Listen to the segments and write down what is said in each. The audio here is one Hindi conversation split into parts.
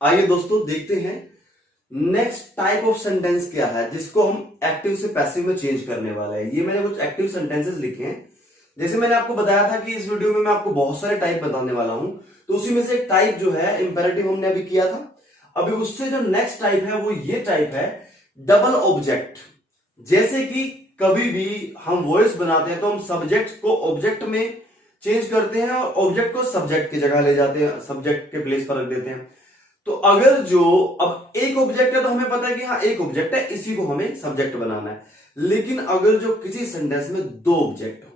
आइए दोस्तों देखते हैं नेक्स्ट टाइप ऑफ सेंटेंस क्या है जिसको हम एक्टिव से पैसिव में चेंज करने वाले हैं। ये मैंने कुछ एक्टिव सेंटेंसेस लिखे हैं। जैसे मैंने आपको बताया था कि इस वीडियो में मैं आपको बहुत सारे टाइप बताने वाला हूं, तो उसी में से एक टाइप जो है इंपेरेटिव हमने अभी किया था। अभी उससे जो नेक्स्ट टाइप है वो ये टाइप है डबल ऑब्जेक्ट। जैसे कि कभी भी हम वॉइस बनाते हैं तो हम सब्जेक्ट को ऑब्जेक्ट में चेंज करते हैं और ऑब्जेक्ट को सब्जेक्ट की जगह ले जाते हैं, सब्जेक्ट के प्लेस पर रख देते हैं। तो अगर जो अब एक ऑब्जेक्ट है तो हमें पता है कि हाँ एक ऑब्जेक्ट है, इसी को हमें सब्जेक्ट बनाना है। लेकिन अगर जो किसी सेंटेंस में दो ऑब्जेक्ट हो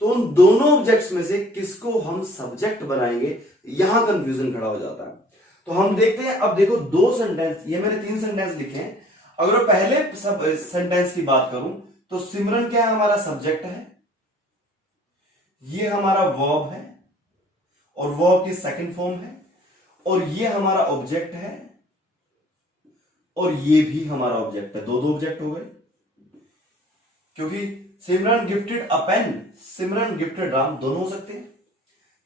तो उन दोनों ऑब्जेक्ट्स में से किसको हम सब्जेक्ट बनाएंगे, यहां कंफ्यूजन खड़ा हो जाता है। तो हम देखते हैं। अब देखो दो सेंटेंस, ये मैंने 3 सेंटेंस लिखे हैं। अगर पहले सेंटेंस की बात करूं तो सिमरन क्या है, हमारा सब्जेक्ट है, ये हमारा वर्ब है और वर्ब की सेकंड फॉर्म है, और ये हमारा ऑब्जेक्ट है और ये भी हमारा ऑब्जेक्ट है। दो ऑब्जेक्ट हो गए, क्योंकि Simran gifted a pen, Simran gifted Ram, दोनों हो सकते हैं।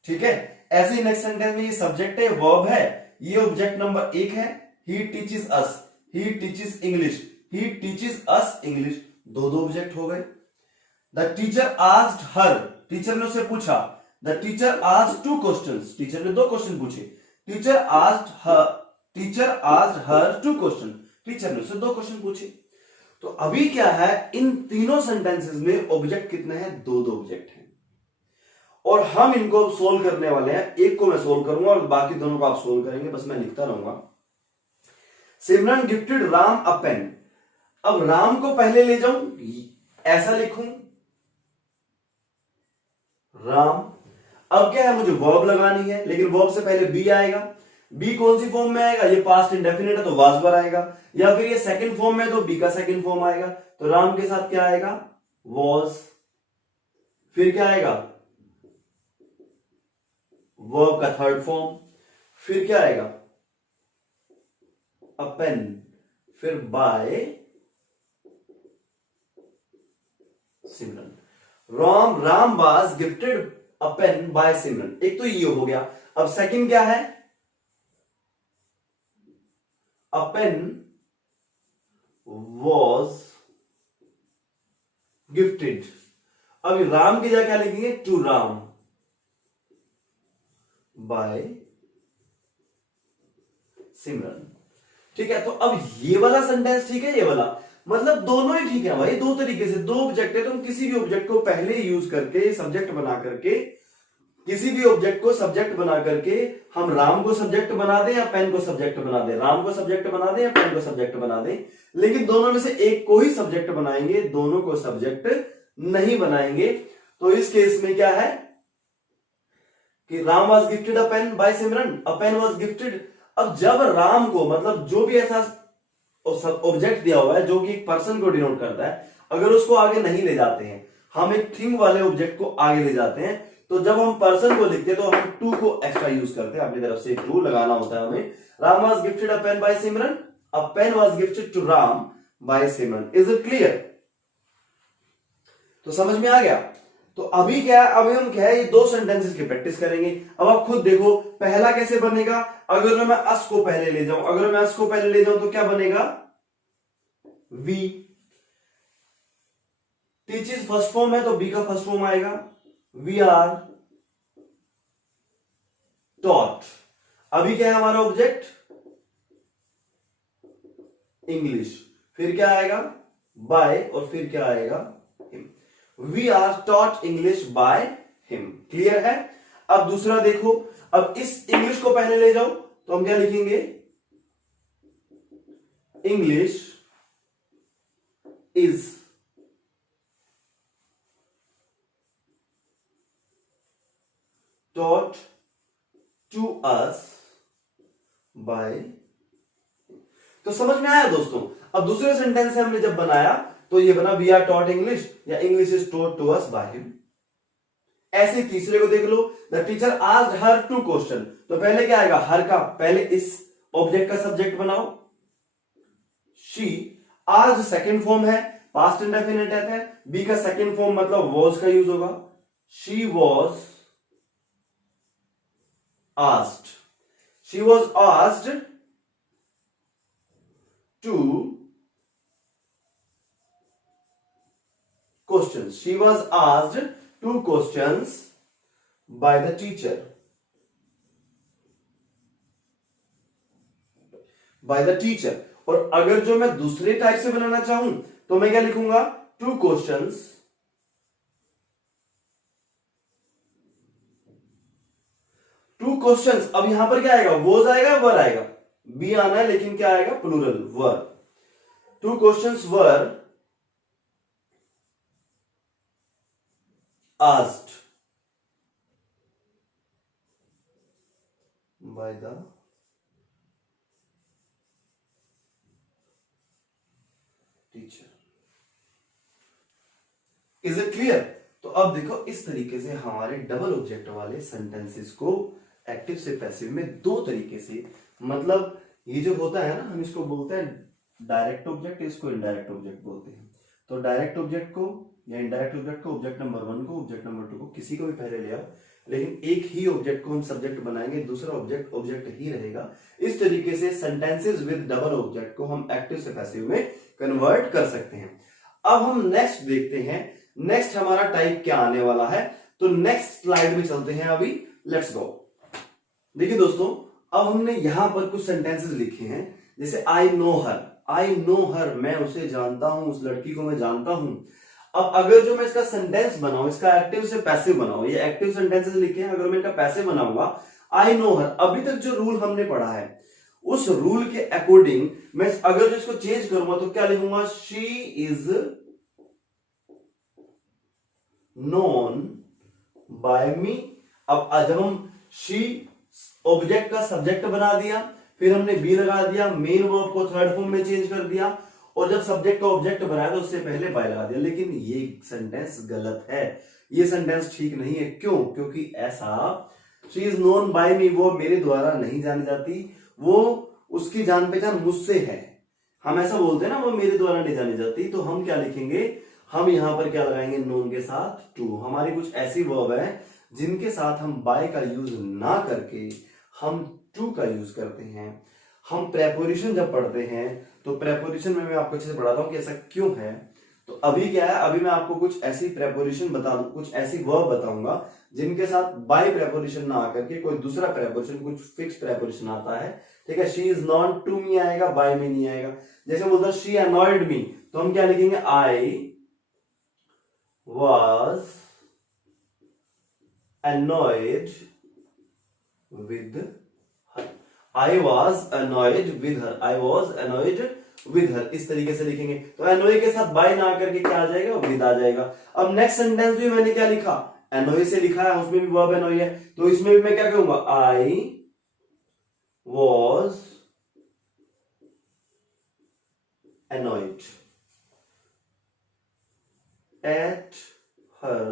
ठीक है। ऐसे ही नेक्स्ट सेंटेंस में ये सब्जेक्ट है, वर्ब है, ये ऑब्जेक्ट नंबर 1 है, he teaches us, he teaches English, he teaches us English, दो ऑब्जेक्ट हो गए। The teacher asked her, teacher ने उससे पूछा। The teacher asked 2 questions, teacher ने 2 क्वेश्चन पूछे। Teacher asked her 2 question, teacher ने उससे 2 क्वेश्चन पूछे। तो अभी क्या है, इन तीनों सेंटेंसेस में ऑब्जेक्ट कितने हैं, 2 ऑब्जेक्ट हैं। और हम इनको सोल्व करने वाले हैं। एक को मैं सोल्व करूंगा और बाकी दोनों को आप सोल्व करेंगे, बस मैं लिखता रहूंगा। सिमरन गिफ्टेड राम अ पेन। अब राम को पहले ले जाऊं, ऐसा लिखूं राम। अब क्या है, मुझे वर्ब लगानी है, लेकिन वर्ब से पहले बी आएगा। बी कौन सी फॉर्म में आएगा, ये पास्ट इंडेफिनिट है तो वाज वर आएगा, या फिर ये सेकंड फॉर्म में तो बी का सेकंड फॉर्म आएगा। तो राम के साथ क्या आएगा, वॉज, फिर क्या आएगा, वर्ब का थर्ड फॉर्म, फिर क्या आएगा, अ पेन, फिर by Simran. Ram was gifted a pen by Simran. एक तो ये हो गया। अब सेकंड क्या है, अ पेन वॉज गिफ्टेड। अब राम की जगह क्या लिखेंगे, टू राम बाय सिमरन। ठीक है। तो अब ये वाला सेंटेंस ठीक है, ये वाला मतलब दोनों ही ठीक है भाई। दो तरीके से, दो ऑब्जेक्ट है तो हम किसी भी ऑब्जेक्ट को पहले यूज करके सब्जेक्ट बना करके, किसी भी ऑब्जेक्ट को सब्जेक्ट बना करके हम राम को सब्जेक्ट बना दें या पेन को सब्जेक्ट बना दें, राम को सब्जेक्ट बना दें या पेन को सब्जेक्ट बना दें, लेकिन दोनों में से एक को ही सब्जेक्ट बनाएंगे, दोनों को सब्जेक्ट नहीं बनाएंगे। तो इस केस में क्या है कि Ram was gifted a pen by Simran, a pen was gifted. अब जब राम को, मतलब जो भी ऐसा ऑब्जेक्ट दिया हुआ है जो कि एक पर्सन को डिनोट करता है, अगर उसको आगे नहीं ले जाते हैं, हम एक थिंग वाले ऑब्जेक्ट को आगे ले जाते हैं, तो जब हम पर्सन को लिखते हैं तो हम टू को एक्स्ट्रा यूज करते हैं, अपनी तरफ से एक टू लगाना होता है हमें। Ram was gifted a pen by Simran, a pen was gifted to Ram by Simran. Is it clear? तो समझ में आ गया। तो अभी क्या है, अभी हम क्या है, ये 2 सेंटेंसेस की प्रैक्टिस करेंगे। अब आप खुद देखो पहला कैसे बनेगा। अगर मैं अस को पहले ले जाऊं, अगर मैं अस को पहले ले जाऊं तो क्या बनेगा, वी। टीचर्स फर्स्ट फॉर्म है तो बी का फर्स्ट फॉर्म आएगा, वी आर टॉट। अभी क्या है हमारा ऑब्जेक्ट, इंग्लिश, फिर क्या आएगा, बाय, और फिर क्या आएगा, him. We are taught English by him. Clear है? अब दूसरा देखो। अब इस इंग्लिश को पहले ले जाओ तो हम क्या लिखेंगे, English is taught to us by। तो समझ में आया दोस्तों। अब दूसरे सेंटेंस से हमने जब बनाया तो ये बना वी आर टॉट इंग्लिश या English is taught to us by him. ऐसे तीसरे को देख लो, the teacher asked her 2 question. तो पहले क्या आएगा, हर का, पहले इस ऑब्जेक्ट का सब्जेक्ट बनाओ, शी। आस्क्ड सेकंड फॉर्म है, पास्ट इंडेफिनिट है, बी का सेकंड फॉर्म मतलब वॉज का यूज होगा, she was asked. She was asked two question, she was asked two questions by the teacher, by the teacher. और अगर जो मैं दूसरे टाइप से बनाना चाहूं तो मैं क्या लिखूंगा, टू क्वेश्चंस, टू क्वेश्चंस। अब यहां पर क्या आएगा, वोज आएगा, वर आएगा, बी आना है लेकिन क्या आएगा, plural, were. Two questions were asked by the teacher. Is it clear? तो अब देखो इस तरीके से हमारे डबल ऑब्जेक्ट वाले सेंटेंसेस को एक्टिव से पैसिव में दो तरीके से, मतलब ये जो होता है ना, हम इसको बोलते हैं डायरेक्ट ऑब्जेक्ट, इसको इनडायरेक्ट ऑब्जेक्ट बोलते हैं। तो डायरेक्ट ऑब्जेक्ट को या इनडायरेक्ट ऑब्जेक्ट को, ऑब्जेक्ट नंबर 1 को, ऑब्जेक्ट नंबर 2 को, किसी को भी पहले ले आओ, लेकिन एक ही ऑब्जेक्ट को हम सब्जेक्ट बनाएंगे, दूसरा ऑब्जेक्ट ऑब्जेक्ट ही रहेगा। इस तरीके से सेंटेंसेस विद डबल ऑब्जेक्ट को हम एक्टिव से पैसिव में कन्वर्ट कर सकते हैं। अब हम नेक्स्ट देखते हैं, नेक्स्ट हमारा टाइप क्या आने वाला है। तो नेक्स्ट स्लाइड में चलते हैं अभी, लेट्स गो। देखिए दोस्तों, अब हमने यहां पर कुछ सेंटेंसेस लिखे हैं, जैसे I know her, I know हर, मैं उसे जानता हूं, उस लड़की को मैं जानता हूं। अब अगर जो मैं इसका सेंटेंस बनाऊं, इसका एक्टिव से पैसिव बनाऊं, ये एक्टिव सेंटेंसेस लिखे हैं, अगर मैं इनका पैसिव बनाऊंगा, आई नो हर, अभी तक जो रूल हमने पढ़ा है उस रूल के अकॉर्डिंग मैं अगर जो इसको चेंज करूंगा तो क्या लिखूंगा, शी इज नोन बाय मी। अब जब हम शी ऑब्जेक्ट का सब्जेक्ट बना दिया, फिर हमने बी लगा दिया, मेन वर्ब को थर्ड फॉर्म में चेंज कर दिया, और जब सब्जेक्ट का ऑब्जेक्ट बनाया तो उससे पहले बाय लगा दिया। लेकिन ये सेंटेंस गलत है, ये सेंटेंस ठीक नहीं है। क्यों? क्योंकि ऐसा शी इज नोन बाय मी, वो मेरे द्वारा नहीं जानी जाती, वो उसकी जान पहचान मुझसे है। हम ऐसा बोलते हैं ना, वो मेरे द्वारा नहीं जानी जाती, तो हम क्या लिखेंगे, हम यहां पर क्या लगाएंगे, नोन के साथ टू। हमारी कुछ ऐसी वर्ब है जिनके साथ हम बाय का यूज ना करके हम टू का यूज करते हैं। हम प्रेपोजिशन जब पढ़ते हैं तो प्रेपोजिशन में मैं आपको अच्छे से पढ़ाता हूं कि ऐसा क्यों है। तो अभी क्या है, अभी मैं आपको कुछ ऐसी प्रेपोजिशन बता दूं, कुछ ऐसी वर्ब बताऊंगा जिनके साथ बाय प्रेपोजिशन ना आकर के कोई दूसरा प्रेपोजिशन, कुछ फिक्स प्रेपोजिशन आता है। ठीक है, she is not to me आएगा, बाय मी नहीं आएगा। जैसे बोलता शी अनॉयड मी, तो हम क्या लिखेंगे, आई was annoyed with her, I was annoyed with her, I was annoyed with her, इस तरीके से लिखेंगे। तो annoy के साथ by ना करके क्या आ जाएगा, with आ जाएगा। अब नेक्स्ट सेंटेंस भी मैंने क्या लिखा, annoy से लिखा है, उसमें भी verb annoy है, तो इसमें भी मैं क्या कहूंगा, I was annoyed at her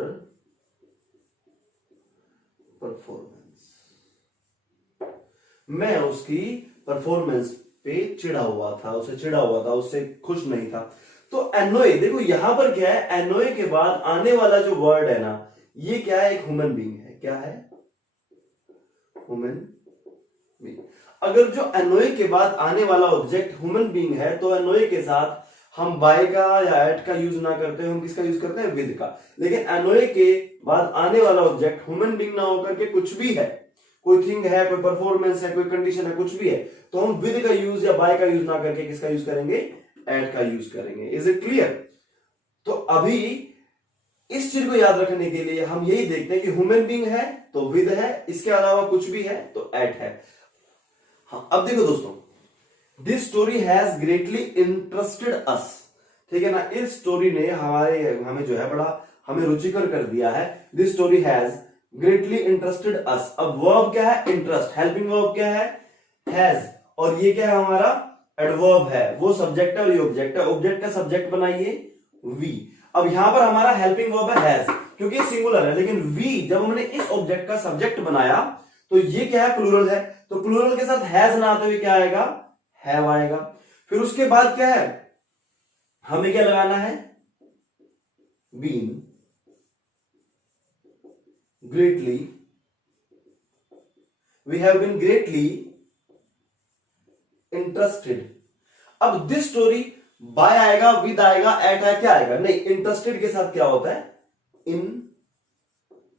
performance, मैं उसकी परफॉर्मेंस पे चिढ़ा हुआ था, उसे चिढ़ा हुआ था, उससे खुश नहीं था। तो एनोय, देखो यहां पर क्या है, एनोय के बाद आने वाला जो वर्ड है ना, ये क्या है, एक ह्यूमन बीइंग है। क्या है, ह्यूमन बीइंग। अगर जो एनोय के बाद आने वाला ऑब्जेक्ट ह्यूमन बीइंग है, तो एनोय के साथ हम बाय का या एट का यूज ना करते हैं, हम किसका यूज करते हैं, विद का। लेकिन एनोय के बाद आने वाला ऑब्जेक्ट ह्यूमन बीइंग ना होकर के कुछ भी है, कोई थिंग है, कोई परफॉर्मेंस है, कोई कंडीशन है, कुछ भी है, तो हम विद का यूज या बाय का यूज ना करके किसका यूज करेंगे, एट का यूज करेंगे। Is it clear? तो अभी इस चीज को याद रखने के लिए हम यही देखते हैं कि ह्यूमन बीइंग है तो विद है, इसके अलावा कुछ भी है तो एट है। हाँ, अब देखो दोस्तों, this story has greatly interested us. ठीक है ना, इस स्टोरी ने हमें जो है बड़ा हमें रुचिकर कर दिया है। This story has greatly interested us. अब वर्ब क्या है, इंटरेस्ट। हेल्पिंग वर्ब क्या है, हैज। और ये क्या है, हमारा एडवर्ब है, वो सब्जेक्ट है और ये ऑब्जेक्ट है। ऑब्जेक्ट का सब्जेक्ट बनाइए वी। अब यहां पर हमारा हेल्पिंग वर्ब है हैज, क्योंकि सिंगुलर है, लेकिन वी जब हमने इस ऑब्जेक्ट का सब्जेक्ट बनाया तो ये क्या है, प्लूरल है, तो प्लूरल के साथ हैज ना आते हुए क्या आएगा, हैव आएगा। फिर उसके बाद क्या है, हमें क्या लगाना है, been greatly, we have been greatly interested. अब दिस स्टोरी बाय आएगा, विद आएगा, एट आएगा, क्या आएगा? नहीं, इंटरेस्टेड के साथ क्या होता है? In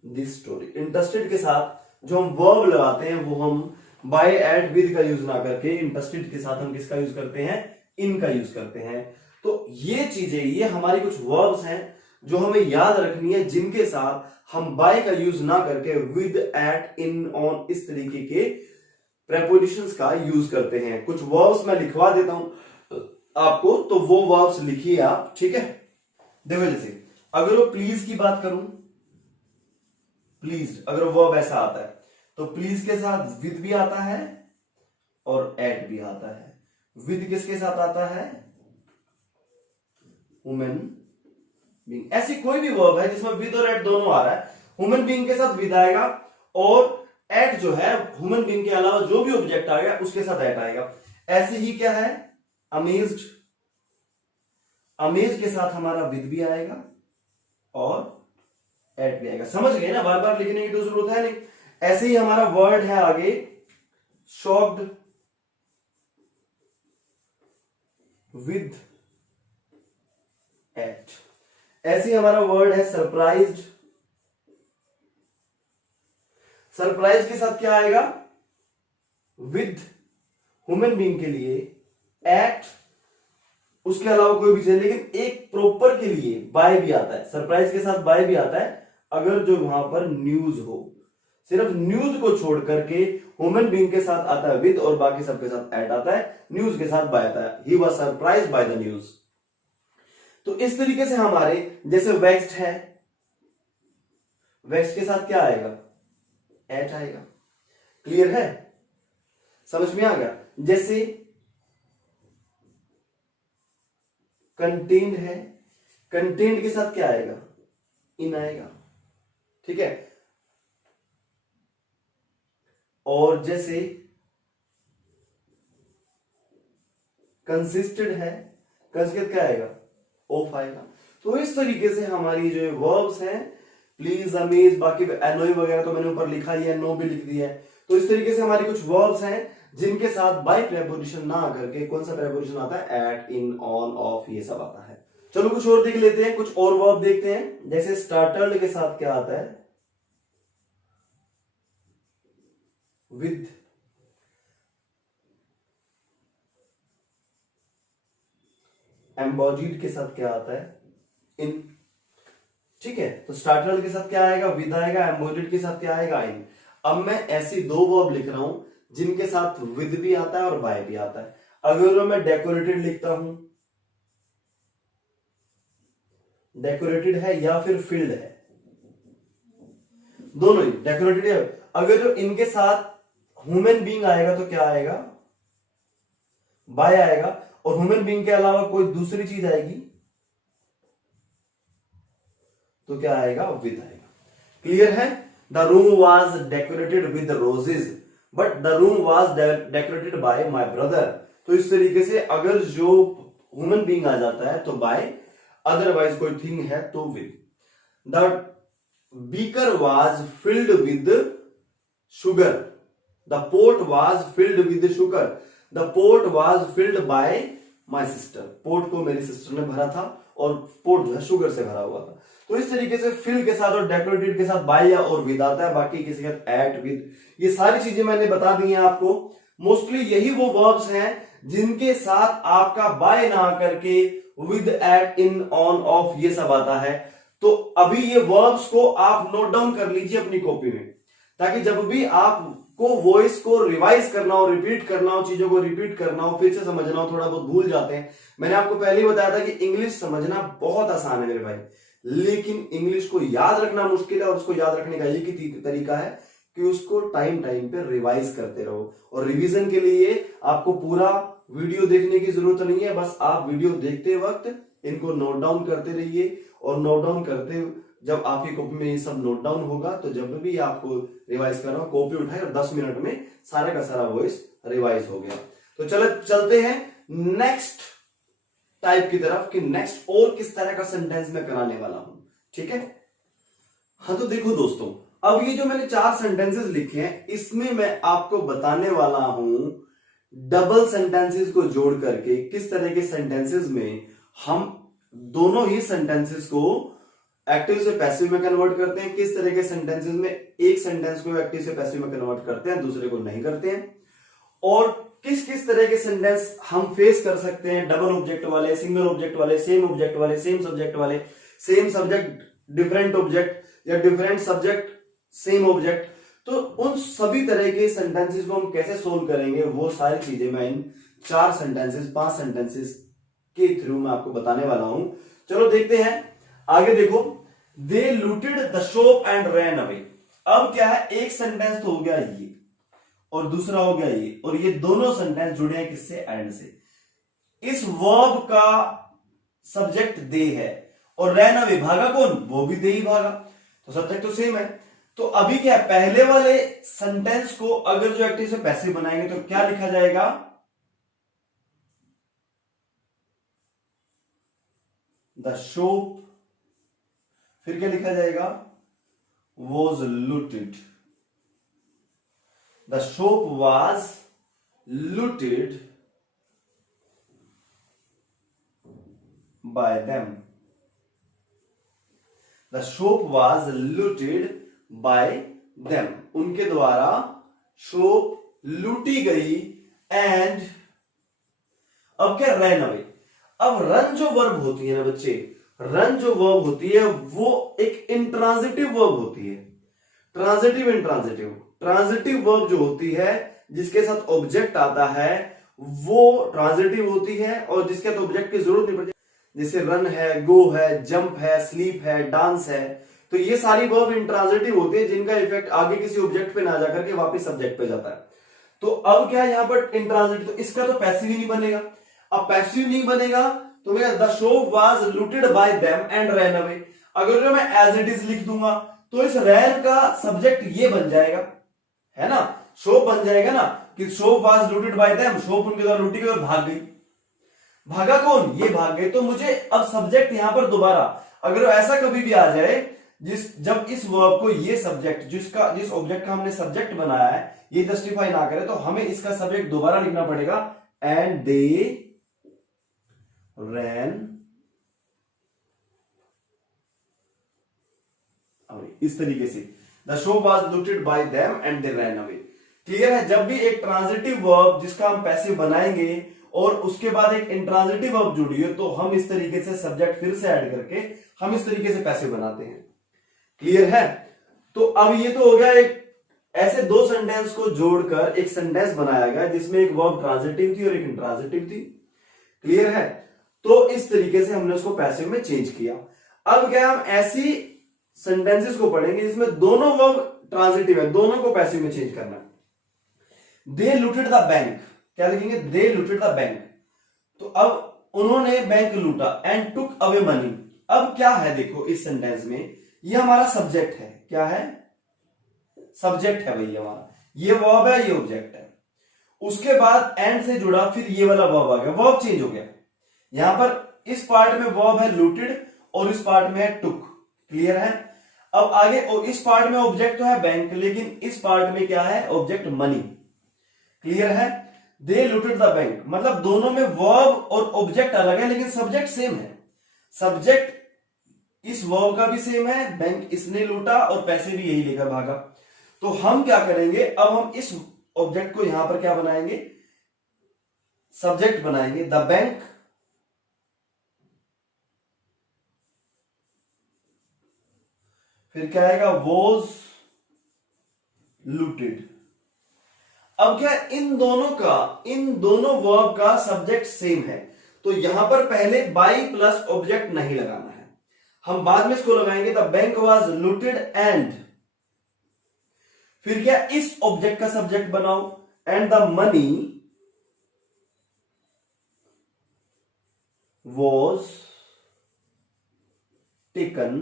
this story. इंटरेस्टेड के साथ जो हम वर्ब लगाते हैं वो हम बाय, एट, विद का यूज ना करके इंटरेस्टेड के साथ हम किसका यूज करते हैं? इन का यूज करते हैं। तो ये चीजें, ये हमारी कुछ वर्ब्स हैं जो हमें याद रखनी है, जिनके साथ हम बाय का यूज ना करके विद, एट, इन, ऑन, इस तरीके के प्रेपोजिशंस का यूज करते हैं। कुछ वर्ब्स मैं लिखवा देता हूं आपको, तो वो वर्ब्स लिखिए आप, ठीक है? देखो, जैसे अगर वो प्लीज की बात करूं, प्लीज अगर वर्ब ऐसा आता है तो प्लीज के साथ विद भी आता है और एट भी आता है। विद किसके साथ आता है? Women being. ऐसी कोई भी वर्ब है जिसमें विद और एट दोनों आ रहा है, ह्यूमन बीइंग के साथ विद आएगा और एट जो है ह्यूमन बीइंग के अलावा जो भी ऑब्जेक्ट आ गया उसके साथ एट आएगा। ऐसे ही क्या है? अमेज्ड, अमेज के साथ हमारा विद भी आएगा और एट भी आएगा। समझ गए ना? बार बार लिखने की तो जरूरत है नहीं। ऐसे ही हमारा वर्ड है आगे शॉक्ड विद एट। ऐसे ही हमारा वर्ड है सरप्राइज्ड, सरप्राइज के साथ क्या आएगा? विद ह्यूमन बीइंग के लिए एट, उसके अलावा कोई भी चीज, लेकिन एक प्रॉपर के लिए बाय भी आता है। सरप्राइज के साथ बाय भी आता है अगर जो वहां पर न्यूज हो। सिर्फ न्यूज को छोड़ करके ह्यूमन बीइंग के साथ आता है विद और बाकी सबके साथ एट आता है, न्यूज के साथ बाय आता है। He was surprised by the news. तो इस तरीके से हमारे, जैसे वेक्स्ड है, वेक्स्ड के साथ क्या आएगा? एट आएगा। क्लियर है? समझ में आ गया? जैसे कंटेन्ड है, कंटेन्ड के साथ क्या आएगा? इन आएगा, ठीक है? और जैसे कंसिस्टेड है, कंसिस्टेड क्या आएगा? ऑफ आएगा। तो इस तरीके से हमारी जो वर्ब्स हैं, प्लीज, अमेज, बाकी एनोई वगैरह तो मैंने ऊपर लिखा ही है, नो भी लिख दिया है। तो इस तरीके से हमारी कुछ वर्ब्स हैं जिनके साथ बाय प्रेपोजिशन ना करके कौन सा प्रेपोजिशन आता है? एट, इन, ऑन, ऑफ, ये सब आता है। चलो कुछ और देख लेते हैं, कुछ और वर्ब देखते हैं। जैसे स्टार्टल्ड के साथ क्या आता है? विद। एम्बॉजीड के साथ क्या आता है? इन। ठीक है, तो स्टार्टल्ड के साथ क्या आएगा? विद आएगा। एम्बॉजीड के साथ क्या आएगा? इन। अब मैं ऐसी दो वर्ब लिख रहा हूं जिनके साथ विद भी आता है और बाय भी आता है। अगर मैं डेकोरेटेड लिखता हूं, डेकोरेटेड है या फिर फिल्ड है, दोनों ही डेकोरेटेड है। अगर जो इनके साथ ह्यूमन बीइंग आएगा तो क्या आएगा? बाय आएगा। और ह्यूमन बीइंग के अलावा कोई दूसरी चीज आएगी तो क्या आएगा? विद आएगा। क्लियर है? The room was decorated with roses but the room was decorated bye my brother. तो इस तरीके से अगर जो ह्यूमन बीइंग आ जाता है तो बाय, अदरवाइज कोई थिंग है तो with. The beaker was filled with sugar, the pot was filled with sugar, the pot was filled by my sister. Pot को मेरी सिस्टर ने भरा था और पोट जो है शुगर से भरा हुआ था। तो इस तरीके से फिल के साथ और डेकोरेटेड के साथ बाय या और विद आता है, बाकी किसी के साथ एट, विद, ये सारी चीजें मैंने बता दी हैं आपको। मोस्टली यही वो वर्ब्स हैं जिनके साथ आपका बाय ना करके with, at, in, on, of ये सब आता है। तो अभी ये वर्ब्स को आप नोट डाउन कर लीजिए अपनी कॉपी में, ताकि जब भी आपको वॉइस को रिवाइज करना हो, रिपीट करना हो, चीजों को रिपीट करना हो, फिर से समझना हो, थोड़ा बहुत भूल जाते हैं। मैंने आपको पहले ही बताया था कि इंग्लिश समझना बहुत आसान है मेरे भाई, लेकिन इंग्लिश को याद रखना मुश्किल है। और उसको याद रखने का एक ही तरीका है कि उसको टाइम टाइम पे रिवाइज करते रहो। और रिवीजन के लिए आपको पूरा वीडियो देखने की जरूरत नहीं है, बस आप वीडियो देखते वक्त इनको नोट डाउन करते रहिए। और नोट डाउन करते, जब आपकी कॉपी में ये सब नोट डाउन होगा तो जब भी आपको रिवाइज करना हो, कॉपी उठाए और 10 मिनट में सारे का सारा वॉइस रिवाइज हो गया। तो चलते हैं नेक्स्ट टाइप की तरफ कि नेक्स्ट और किस तरह का सेंटेंस मैं कराने वाला हूं। ठीक है, हाँ तो देखो दोस्तों, अब ये जो मैंने 4 सेंटेंसेस लिखे हैं, इसमें मैं आपको बताने वाला हूं डबल सेंटेंसेस को जोड़ करके किस तरह के सेंटेंसेस में हम दोनों ही सेंटेंसेस को एक्टिव से पैसिव में कन्वर्ट करते हैं, किस तरह के सेंटेंसेस में एक सेंटेंस को एक्टिव से पैसिव में कन्वर्ट करते हैं, दूसरे को नहीं करते हैं, और किस किस तरह के सेंटेंस हम फेस कर सकते हैं, डबल ऑब्जेक्ट वाले, सिंगल ऑब्जेक्ट वाले, सेम ऑब्जेक्ट वाले, सेम सब्जेक्ट वाले, सेम सब्जेक्ट डिफरेंट ऑब्जेक्ट, या डिफरेंट सब्जेक्ट सेम ऑब्जेक्ट। तो उन सभी तरह के सेंटेंसेस को हम कैसे सोल्व करेंगे, वो सारी चीजें मैं इन 5 सेंटेंसेस के थ्रू मैं आपको बताने वाला हूं। चलो देखते हैं आगे। देखो, they looted the shop and ran away. अब क्या है, एक सेंटेंस तो हो गया ये और दूसरा हो गया ये, और ये दोनों सेंटेंस जुड़े हैं किससे, एंड से। इस वर्ब का सब्जेक्ट दे है और रैन अवे, भागा कौन, वो भी दे ही भागा, तो सब्जेक्ट तो सेम है। तो अभी क्या है, पहले वाले सेंटेंस को अगर जो एक्टिव से पैसिव बनाएंगे तो क्या लिखा जाएगा, द शॉप, फिर क्या लिखा जाएगा, was looted, the shop was looted by them, the shop was looted by them, उनके द्वारा शॉप लूटी गई। एंड अब क्या, रन अवे। अब रन जो वर्ब होती है ना बच्चे, रन जो वर्ब होती है वो एक इंट्रांजिटिव वर्ब होती है। ट्रांजिटिव इंट्रांजिटिव, ट्रांजिटिव वर्ब जो होती है जिसके साथ ऑब्जेक्ट आता है वो ट्रांजिटिव होती है, और जिसके साथ ऑब्जेक्ट की जरूरत नहीं पड़ती, जैसे रन है, गो है, जंप है, स्लीप है, डांस है, तो ये सारी वर्ब इंट्रांजिटिव होती है जिनका इफेक्ट आगे किसी ऑब्जेक्ट पे ना जाकर के वापस सब्जेक्ट पे जाता है। तो अब क्या है यहां पर इंट्रांजिटिव, तो इसका तो पैसिव ही नहीं बनेगा। अब पैसिव नहीं बनेगा तो मैं the shop was looted by them and ran away, अगर जो मैं एज इट इज लिख दूंगा तो इस रैन का सब्जेक्ट ये बन जाएगा, है ना, शॉप बन जाएगा ना, कि shop was looted by them, shop उनके द्वारा लूटी गई और भाग गई। भागा कौन, ये भाग गए। तो मुझे अब सब्जेक्ट यहां पर दोबारा, अगर ऐसा कभी भी आ जाए जब इस वर्ब को ये सब्जेक्ट जिस ऑब्जेक्ट का हमने सब्जेक्ट बनाया है ये जस्टिफाई ना करे, तो हमें इसका सब्जेक्ट दोबारा लिखना पड़ेगा, एंड दे रैन अवे, इस तरीके से, the shop was looted by them and they ran away. Clear है। जब भी एक ट्रांजिटिव वर्ब जिसका हम पैसिव बनाएंगे और उसके बाद एक इंट्रांजिटिव वर्ब जुड़ी हो, तो हम इस तरीके से सब्जेक्ट फिर से ऐड करके हम इस तरीके से पैसिव बनाते हैं। क्लियर है। तो अब ये तो हो गया, एक ऐसे दो सेंटेंस को जोड़कर एक सेंटेंस बनाया गया जिसमें एक वर्ब ट्रांजिटिव थी और एक इंट्रांजिटिव थी। क्लियर है। तो इस तरीके से हमने उसको पैसिव में चेंज किया। अब क्या, हम ऐसी सेंटेंसेस को पढ़ेंगे जिसमें दोनों वर्ब ट्रांजिटिव है, दोनों को पैसिव में चेंज करना है। दे लूटेड द बैंक, क्या लिखेंगे, दे लूटेड द बैंक, तो अब उन्होंने बैंक लूटा, एंड टुक अवे मनी। अब क्या है, देखो इस सेंटेंस में ये हमारा सब्जेक्ट है, क्या है, सब्जेक्ट है भाई हमारा, ये वर्ब है, ये ऑब्जेक्ट है। उसके बाद एंड से जुड़ा फिर ये वाला वर्ब आ गया, वर्ब चेंज हो गया। यहां पर इस पार्ट में वर्ब है लूटेड और इस पार्ट में है टुक। क्लियर है। अब आगे, और इस पार्ट में ऑब्जेक्ट तो है बैंक, लेकिन इस पार्ट में क्या है, ऑब्जेक्ट मनी। क्लियर है। दे लूटेड द बैंक, मतलब दोनों में वर्ब और ऑब्जेक्ट अलग है लेकिन सब्जेक्ट सेम है। सब्जेक्ट इस वर्ब का भी सेम है, बैंक इसने लूटा, और पैसे भी यही लेकर भागा। तो हम क्या करेंगे, अब हम इस ऑब्जेक्ट को यहां पर क्या बनाएंगे, सब्जेक्ट बनाएंगे, द बैंक फिर क्या आएगा, वॉज लूटेड। अब क्या, इन दोनों वर्ब का सब्जेक्ट सेम है, तो यहां पर पहले बाई प्लस ऑब्जेक्ट नहीं लगाना है, हम बाद में इसको लगाएंगे। The bank was looted and फिर क्या, इस ऑब्जेक्ट का सब्जेक्ट बनाओ, and the money was taken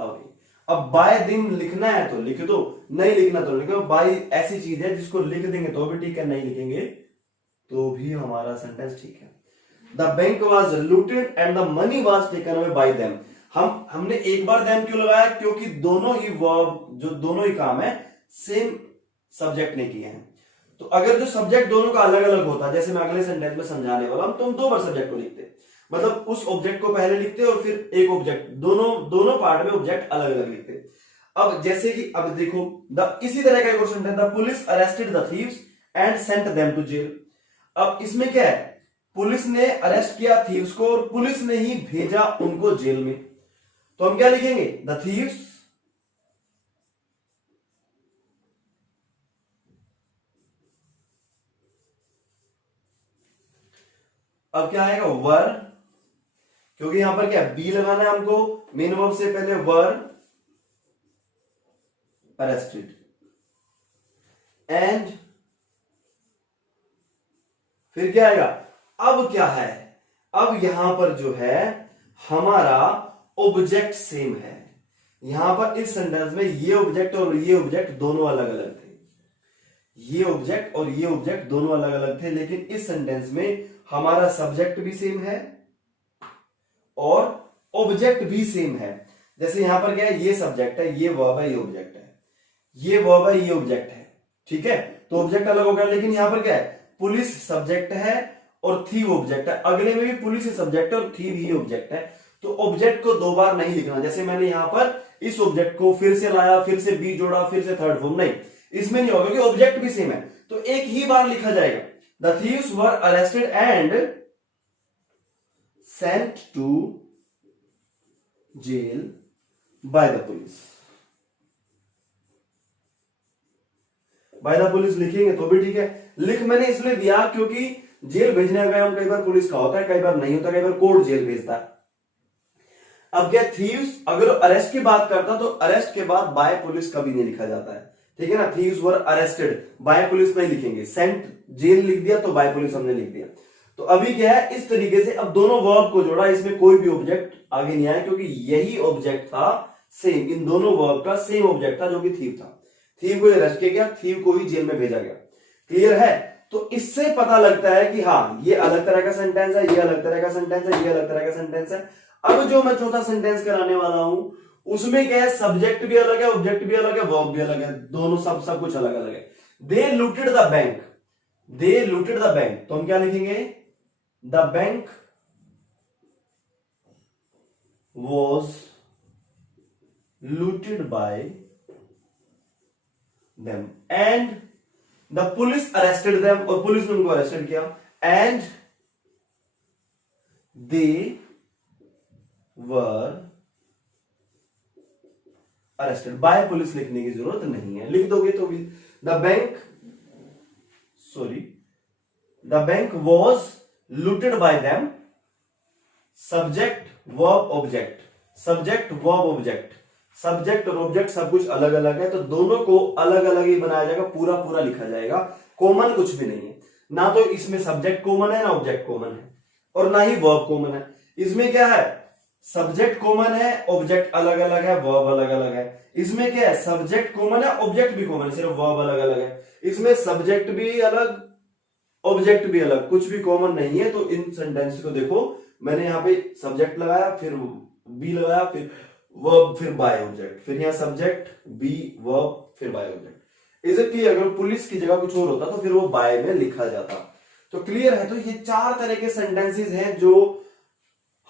away. अब बाय दिन लिखना है तो लिख दो, नहीं लिखना तो लिखो। बाय ऐसी चीज है जिसको लिख देंगे तो भी ठीक है, नहीं लिखेंगे तो भी हमारा सेंटेंस ठीक है। The bank was looted and the money was taken away by them. हमने एक बार देम क्यों लगाया, क्योंकि दोनों ही वर्ब, जो दोनों ही काम है, सेम सब्जेक्ट ने किए हैं। तो अगर जो सब्जेक्ट दोनों का अलग अलग होता, जैसे मैं अगले सेंटेंस में समझाने वाला हूं, तो हम 2 बार सब्जेक्ट को लिखते, मतलब उस ऑब्जेक्ट को पहले लिखते और फिर एक ऑब्जेक्ट, दोनों पार्ट में ऑब्जेक्ट अलग अलग लिखते। अब जैसे कि अब देखो इसी तरह का एक और sentence, the police arrested the thieves and sent them to jail. अब इसमें क्या है, पुलिस ने अरेस्ट किया थीव्स को और पुलिस ने ही भेजा उनको जेल में। तो हम क्या लिखेंगे, द थीव्स अब क्या आएगा, वर, क्योंकि यहां पर क्या बी लगाना है हमको, मेन वर्ब से पहले वर अरेस्टेड एंड फिर क्या आएगा, अब क्या है, अब यहां पर जो है हमारा ऑब्जेक्ट सेम है। यहां पर इस सेंटेंस में ये ऑब्जेक्ट और ये ऑब्जेक्ट दोनों अलग अलग थे, ये ऑब्जेक्ट और ये ऑब्जेक्ट दोनों अलग अलग थे, लेकिन इस सेंटेंस में हमारा सब्जेक्ट भी सेम है और ऑब्जेक्ट भी सेम है। जैसे यहां पर क्या है, ये सब्जेक्ट है, ये वर्ब है, ये ऑब्जेक्ट है, ये वर्ब है, ये ऑब्जेक्ट है, ठीक है, तो ऑब्जेक्ट अलग हो गया। लेकिन यहां पर क्या है, पुलिस सब्जेक्ट है और थीव ऑब्जेक्ट है, अगले में भी पुलिस ही सब्जेक्ट है और थीव ही ऑब्जेक्ट है। तो ऑब्जेक्ट को 2 बार नहीं लिखना, जैसे मैंने यहां पर इस ऑब्जेक्ट को फिर से लाया, फिर से बी जोड़ा, फिर से थर्ड फॉर्म, नहीं, इसमें नहीं होगा क्योंकि ऑब्जेक्ट भी सेम है, तो एक ही बार लिखा जाएगा, the thieves were arrested and sent to jail by the police. By the police लिखेंगे तो भी ठीक है, लिख मैंने इसलिए दिया क्योंकि जेल भेजने का काम कई बार पुलिस का होता है, कई बार नहीं होता, कई बार कोर्ट जेल भेजता है। अब क्या, थीव्स अगर अरेस्ट की बात करता तो अरेस्ट के बाद बाय पुलिस कभी नहीं लिखा जाता है, ठीक है ना, thieves were arrested, by police नहीं लिखेंगे, सेंट जेल लिख दिया तो बाय पुलिस हमने लिख दिया। तो अभी क्या है, इस तरीके से अब दोनों वर्ब को जोड़ा, इसमें कोई भी ऑब्जेक्ट आगे नहीं आया क्योंकि यही ऑब्जेक्ट था सेम, इन दोनों वर्ब का सेम ऑब्जेक्ट था जो कि थीव था, थीव को अरेस्ट किया गया, थीव को ही जेल में भेजा गया। क्लियर है, तो इससे पता लगता है कि हाँ ये अलग तरह का सेंटेंस है, ये अलग तरह का सेंटेंस है, ये अलग तरह का सेंटेंस है। अब जो मैं चौथा सेंटेंस कराने वाला हूं उसमें क्या है, सब्जेक्ट भी अलग है, ऑब्जेक्ट भी अलग है, वर्ब भी अलग है, दोनों सब कुछ अलग अलग है। They looted the bank, they looted the bank, तो हम क्या लिखेंगे, the bank was looted by them and the police arrested them, और पुलिस ने उनको अरेस्टेड किया, and they were arrested. By police लिखने की जरूरत नहीं है, लिख दोगे तो भी, the bank was looted by them, subject verb object, subject verb object, subject और ऑब्जेक्ट सब कुछ अलग अलग है, तो दोनों को अलग अलग ही बनाया जाएगा, पूरा पूरा लिखा जाएगा, कॉमन कुछ भी नहीं है, ना तो इसमें सब्जेक्ट कॉमन है ना ऑब्जेक्ट कॉमन है और ना ही वर्ब कॉमन है। इसमें क्या है, सब्जेक्ट कॉमन है, ऑब्जेक्ट अलग अलग है, वर्ब अलग अलग है। इसमें क्या है, सब्जेक्ट कॉमन है, ऑब्जेक्ट भी कॉमन है, सिर्फ वर्ब अलग अलग है। इसमें सब्जेक्ट भी अलग, ऑब्जेक्ट भी अलग, कुछ भी कॉमन नहीं है। तो इन सेंटेंस को देखो, मैंने यहां पे सब्जेक्ट लगाया, फिर बी लगाया, फिर वर्ब, फिर बाय ऑब्जेक्ट, फिर यहां सब्जेक्ट बी वर्ब, फिर by object. Is it clear? अगर पुलिस की जगह कुछ और होता तो फिर वो बाय में लिखा जाता। तो क्लियर है? तो ये 4 तरह के सेंटेंसेस हैं जो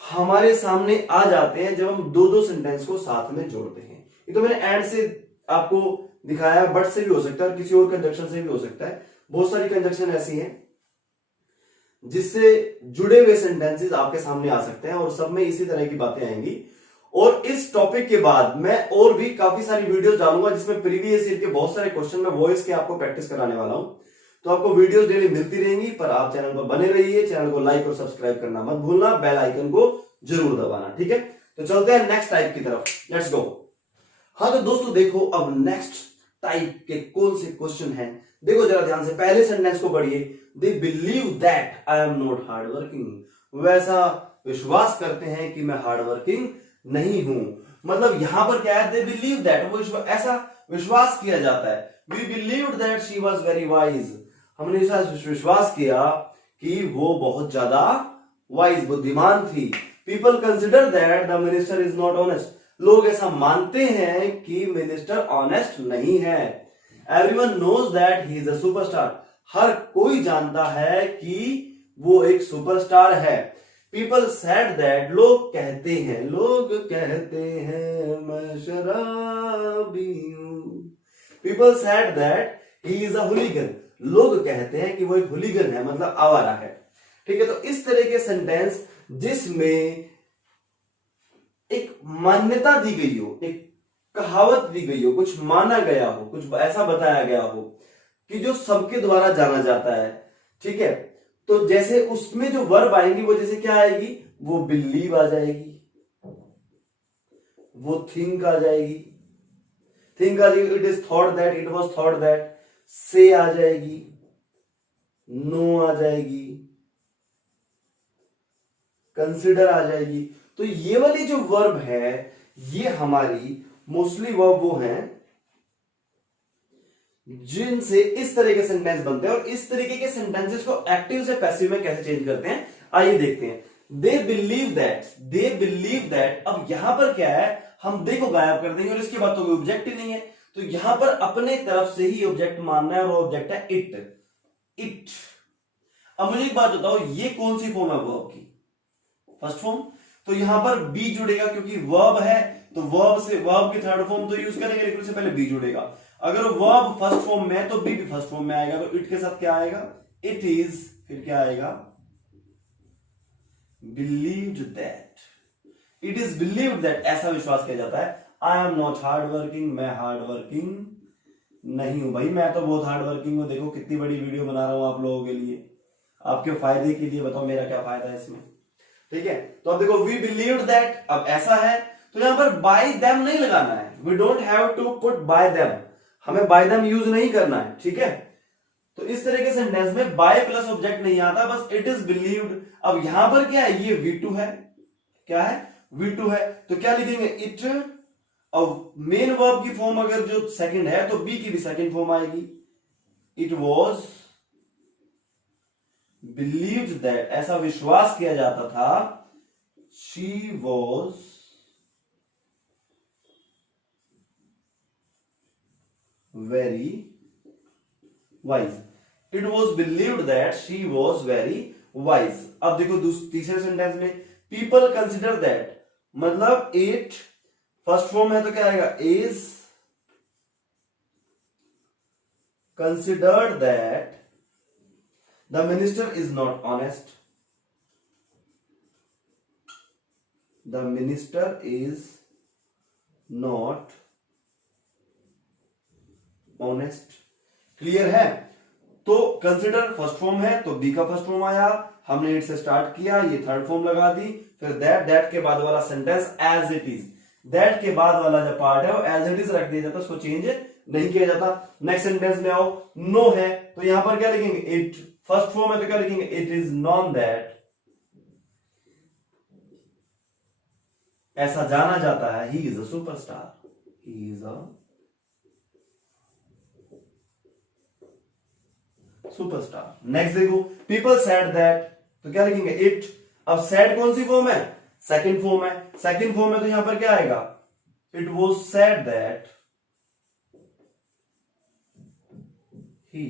हमारे सामने आ जाते हैं जब हम 2-2 सेंटेंस को साथ में जोड़ते हैं। ये तो मैंने एंड से आपको दिखाया, बट से भी हो सकता है और किसी और कंजक्शन से भी हो सकता है। बहुत सारी कंजक्शन ऐसी हैं जिससे जुड़े हुए सेंटेंसेस आपके सामने आ सकते हैं और सब में इसी तरह की बातें आएंगी। और इस टॉपिक के बाद मैं और भी काफी सारी वीडियोस डालूंगा जिसमें प्रीवियस ईयर के बहुत सारे क्वेश्चन में वॉइस के आपको प्रैक्टिस कराने वाला हूं। तो आपको वीडियोस डेली मिलती रहेंगी, पर आप चैनल पर बने रहिए, चैनल को लाइक और सब्सक्राइब करना मत भूलना, बेल आइकन को जरूर दबाना, ठीक है? तो चलते हैं नेक्स्ट टाइप की तरफ, लेट्स गो। हाँ तो दोस्तों देखो, अब नेक्स्ट टाइप के कौन से क्वेश्चन हैं, देखो जरा ध्यान से, पहले सेंटेंस को पढ़िए। They believe that I am not hard working, वैसा विश्वास करते हैं कि मैं हार्ड वर्किंग नहीं हूं। मतलब यहां पर क्या है, दे बिलीव दैट, वो ऐसा विश्वास किया जाता है। We believe that she was very wise, हमने ऐसा विश्वास किया कि वो बहुत ज्यादा वाइज, बुद्धिमान थी। People consider that the minister is not honest, लोग ऐसा मानते हैं कि मिनिस्टर ऑनेस्ट नहीं है। Everyone knows that he is a superstar, हर कोई जानता है कि वो एक सुपरस्टार है। पीपल सेड दैट, लोग कहते हैं मैं शराबी हूं। People said that he is a hooligan, लोग कहते हैं कि वो एक हुलीगन है, मतलब आवारा है। ठीक है, तो इस तरह के सेंटेंस जिसमें एक मान्यता दी गई हो, एक कहावत दी गई हो, कुछ माना गया हो, कुछ ऐसा बताया गया हो कि जो सबके द्वारा जाना जाता है। ठीक है, तो जैसे उसमें जो वर्ब आएंगी वो जैसे क्या आएगी, वो बिलीव आ जाएगी, वो थिंक आ जाएगी, it is thought that, it was thought that, से आ जाएगी, नो आ जाएगी, कंसिडर आ जाएगी। तो ये वाली जो वर्ब है ये हमारी मोस्टली वर्ब वो हैं जिनसे इस तरह के सेंटेंस बनते हैं। और इस तरीके के सेंटेंसेस को एक्टिव से पैसिव में कैसे चेंज करते हैं आइए देखते हैं। दे बिलीव दैट, अब यहां पर क्या है, हम दे को गायब कर देंगे और इसके बाद तो कोई ऑब्जेक्ट ही नहीं है, तो यहां पर अपने तरफ से ही ऑब्जेक्ट मानना है और ऑब्जेक्ट है इट। अब मुझे एक बात बताओ, ये कौन सी फॉर्म है वर्ब की, फर्स्ट फॉर्म। तो यहां पर बी जुड़ेगा क्योंकि वर्ब है, तो वर्ब की थर्ड फॉर्म तो यूज करेंगे, लेकिन उससे पहले बी जुड़ेगा। अगर वर्ब फर्स्ट फॉर्म में है तो बी भी फर्स्ट फॉर्म में आएगा, तो इट के साथ क्या आएगा, इट इज, फिर क्या आएगा, believed that. It is believed that, ऐसा विश्वास किया जाता है। I am not hard working, मैं हार्ड वर्किंग नहीं हूं भाई, मैं तो बहुत हार्ड वर्किंग हूं। देखो कितनी बड़ी वीडियो बना रहा हूं आप लोगों के लिए, आपके फायदे के लिए। बताओ मेरा क्या फायदा है इसमें। ठीक है, तो अब देखो वी बिलीव्ड दैट, अब ऐसा है तो यहां पर बाय देम नहीं लगाना है, we don't have to put by them, हमें बाय देम यूज नहीं करना है। ठीक है, तो इस तरह के सेंटेंस में बाय प्लस ऑब्जेक्ट नहीं आता, बस इट इज बिलीव्ड। अब यहां पर क्या है, ये V2 है, क्या है, V2 है, तो क्या लिखेंगे, इट। अब मेन वर्ब की फॉर्म अगर जो सेकंड है तो बी की भी सेकंड फॉर्म आएगी, इट वॉज बिलीव्ड दैट, ऐसा विश्वास किया जाता था, she was very wise. It was believed that she was very wise. अब देखो तीसरे सेंटेंस में, पीपल कंसिडर दैट, मतलब इट फर्स्ट फॉर्म है तो क्या आएगा, is considered that the minister is not honest, the minister is not honest. Clear है, तो कंसिडर फर्स्ट फॉर्म है तो बी का फर्स्ट फॉर्म आया, हमने इट से स्टार्ट किया, ये थर्ड फॉर्म लगा दी, फिर दैट के बाद वाला sentence as it is, that के बाद वाला जो पार्ट है वो एज इट इज रख दिया जाता, उसको चेंज नहीं किया जाता। नेक्स्ट सेंटेंस में आओ, नो है तो यहां पर क्या लिखेंगे, इट फर्स्ट फॉर्म है तो क्या लिखेंगे, इट इज नॉन दैट, ऐसा जाना जाता है, ही is a superstar, he is a superstar. Next देखो, पीपल सेड दैट, तो क्या लिखेंगे, इट। अब सेड कौन सी फॉर्म है, सेकंड फॉर्म है, सेकंड फॉर्म है तो यहां पर क्या आएगा, it was said that he,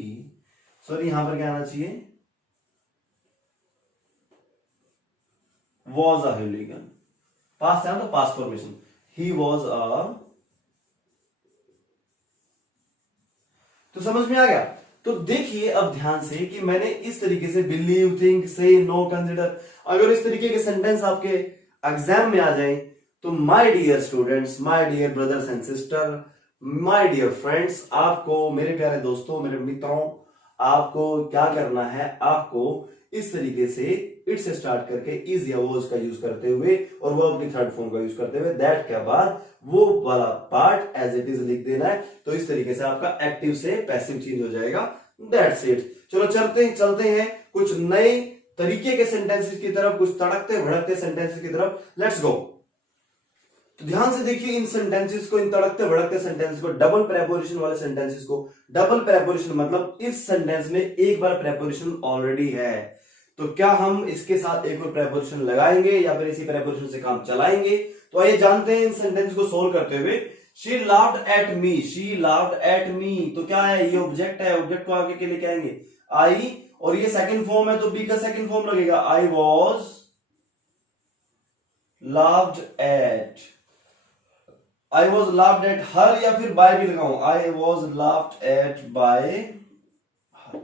sorry यहां पर क्या आना चाहिए, वॉज अ हुलीगन, पास्ट है ना तो past formation, he was a, तो समझ में आ गया। तो देखिए अब ध्यान से कि मैंने इस तरीके से बिलीव, थिंक, से, नो, कंसिडर, अगर इस तरीके के सेंटेंस आपके एग्जाम में आ जाए तो my dear students, my dear brothers and sister, my dear friends, आपको, मेरे प्यारे दोस्तों, मेरे मित्रों, आपको क्या करना है, आपको इस तरीके से इट से स्टार्ट करके इज या वॉज का यूज करते हुए और वो अपनी थर्ड फॉर्म का यूज करते हुए दैट के बाद वो वाला पार्ट एज इट इज लिख देना है। तो इस तरीके से आपका एक्टिव से पैसिव चेंज हो जाएगा। That's it. चलो चलते हैं कुछ नए तरीके के सेंटेंसेस की तरफ, कुछ तड़कते भड़कते सेंटेंसेस की तरफ। Let's go. तो ध्यान से देखिए इन सेंटेंसेस को, इन तड़कते भड़कते सेंटेंसेस को, डबल प्रेपोजिशन वाले सेंटेंसेस को। डबल प्रेपोजिशन मतलब इस सेंटेंस में एक बार प्रेपोजिशन ऑलरेडी है, तो क्या हम इसके साथ एक और प्रेपोजिशन लगाएंगे या फिर इसी प्रेपोजिशन से काम चलाएंगे? तो आइए जानते हैं इन सेंटेंस को सोल्व करते हुए। She laughed at me, she laughed at me, तो क्या है, ये ऑब्जेक्ट है, ऑब्जेक्ट को आगे के लिए क्या आएंगे, आई, और ये सेकंड फॉर्म है तो बी का सेकंड फॉर्म लगेगा, I was laughed at, I was laughed at her, या फिर बाय भी लगाऊं, I was laughed at by,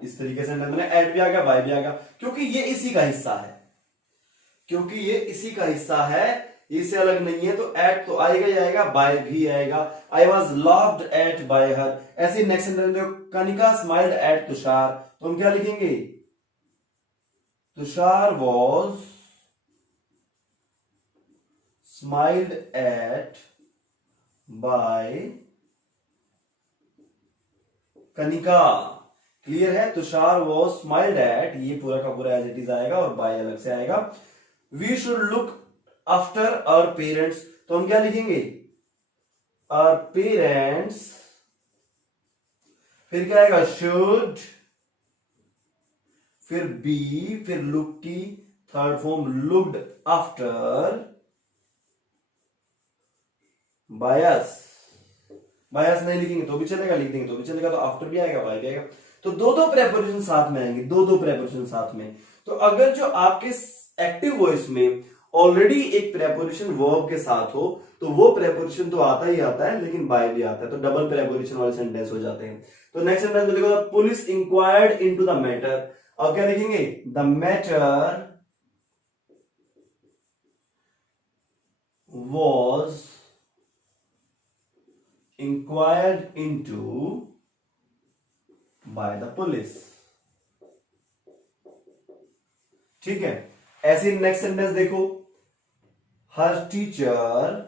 इस तरीके से मैंने एट भी आ गया, बाय भी आ गया, क्योंकि ये इसी का हिस्सा है, क्योंकि ये इसी का हिस्सा है, इससे अलग नहीं है, तो एट तो आएगा ही आएगा, बाय भी आएगा, आई वॉज लाफ्ड एट बाय हर। ऐसे नेक्स्ट सेंटेंस देखो, कनिका स्माइल्ड एट तुषार, तो हम क्या लिखेंगे, Tushar was smiled at by Kanika. Clear है, तुषार वॉज स्माइल्ड एट, ये पूरा का पूरा एज इट इज आएगा और बाय अलग से आएगा। We should look after our parents, तो हम क्या लिखेंगे, आवर पेरेंट्स, फिर क्या आएगा, शुड, फिर बी, फिर लुक की थर्ड फॉर्म लुक्ड आफ्टर बायस, बायस नहीं लिखेंगे तो भी चलेगा, लिख देंगे तो भी चलेगा, तो आफ्टर भी आएगा, बाय भी आएगा, तो दो दो प्रेपोजिशन साथ में आएंगे, दो दो प्रेपोजिशन साथ में। तो अगर जो आपके एक्टिव वॉइस में ऑलरेडी एक प्रेपोजिशन वर्ब के साथ हो तो वो प्रेपोजिशन तो आता ही आता है, लेकिन बाय भी आता है, तो डबल प्रेपोजिशन वाले सेंटेंस हो जाते हैं। तो नेक्स्ट सेंटेंस में देखो, police inquired into the matter, अब क्या लिखेंगे, the matter was inquired into bye the police. ठीक है, ऐसे नेक्स्ट सेंटेंस देखो, हर टीचर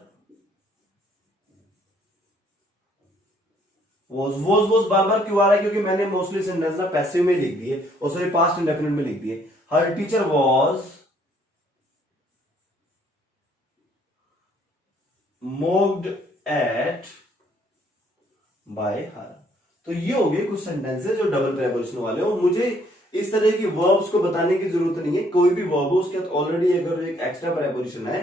वॉज बार बार क्यों आ रहा है, क्योंकि मैंने मोस्टली सेंटेंस ना पैसिव में लिख दिए, और सॉरी पास्ट इंडेफिनिट में लिख दिए। Her teacher was mocked at by her. तो ये हो गए कुछ सेंटेंसेस जो डबल प्रेपोजिशन वाले हो। मुझे इस तरह की वर्ब्स को बताने की जरूरत नहीं है, कोई भी वर्ब हो उसके ऑलरेडी अगर एक एक्स्ट्रा प्रेपोजिशन है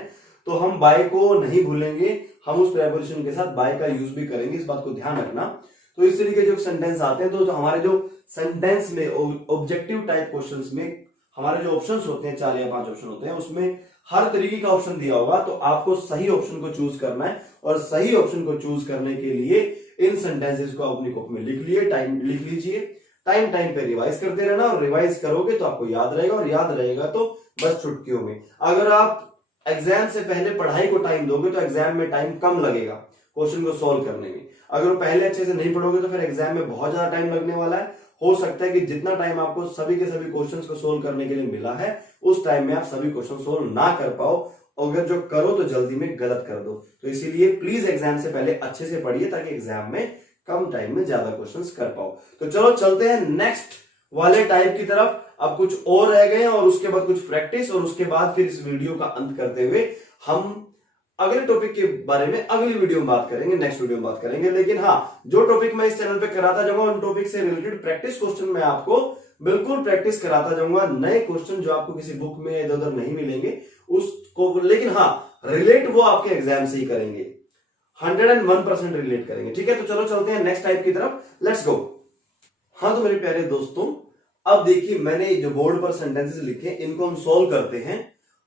तो हम बाय को नहीं भूलेंगे, हम उस प्रेपोजिशन के साथ बाय का यूज भी करेंगे, इस बात को ध्यान रखना। तो इस तरीके जो सेंटेंस आते हैं, तो हमारे जो सेंटेंस में ऑब्जेक्टिव टाइप क्वेश्चंस में हमारे जो ऑप्शंस होते हैं, 4 या 5 ऑप्शन होते हैं, उसमें हर तरीके का ऑप्शन दिया होगा, तो आपको सही ऑप्शन को चूज करना है, और सही ऑप्शन को चूज करने के लिए इन सेंटेंसेस को अपनी कॉपी में लिख लिए, टाइम लिख लीजिए, टाइम टाइम पे रिवाइज करते रहना, और रिवाइज करोगे तो आपको याद रहेगा, और याद रहेगा तो बस चुटकियों में। अगर आप एग्जाम से पहले पढ़ाई को टाइम दोगे तो एग्जाम में टाइम कम लगेगा क्वेश्चन को सॉल्व करने में। अगर पहले अच्छे से नहीं पढ़ोगे तो फिर एग्जाम में बहुत ज्यादा टाइम लगने वाला है। हो सकता है कि जितना टाइम आपको सभी के सभी क्वेश्चंस को सोल्व करने के लिए मिला है, उस टाइम में आप सभी क्वेश्चन सोल्व ना कर पाओ, अगर जो करो तो जल्दी में गलत कर दो। तो इसीलिए प्लीज एग्जाम से पहले अच्छे से पढ़िए, ताकि एग्जाम में कम टाइम में ज्यादा क्वेश्चंस कर पाओ। तो चलो चलते हैं नेक्स्ट वाले टाइप की तरफ। अब कुछ और रह गए हैं, और उसके बाद कुछ प्रैक्टिस, और उसके बाद फिर इस वीडियो का अंत करते हुए हम अगले टॉपिक के बारे में अगली वीडियो में बात करेंगे, नेक्स्ट वीडियो में बात करेंगे। लेकिन हाँ, जो टॉपिक मैं इस चैनल पे कराता जाऊंगा, उन टॉपिक से रिलेटेड प्रैक्टिस क्वेश्चन मैं आपको बिल्कुल प्रैक्टिस कराता जाऊंगा। नए क्वेश्चन जो आपको किसी बुक में इधर उधर नहीं मिलेंगे उसको, लेकिन हाँ रिलेट वो आपके एग्जाम से ही करेंगे, 101% रिलेट करेंगे। ठीक है, तो चलो चलते हैं नेक्स्ट टाइप की तरफ, लेट्स गो। हाँ तो मेरे प्यारे दोस्तों, अब देखिए मैंने जो बोर्ड पर सेंटेंसेस लिखे, इनको हम सॉल्व करते हैं।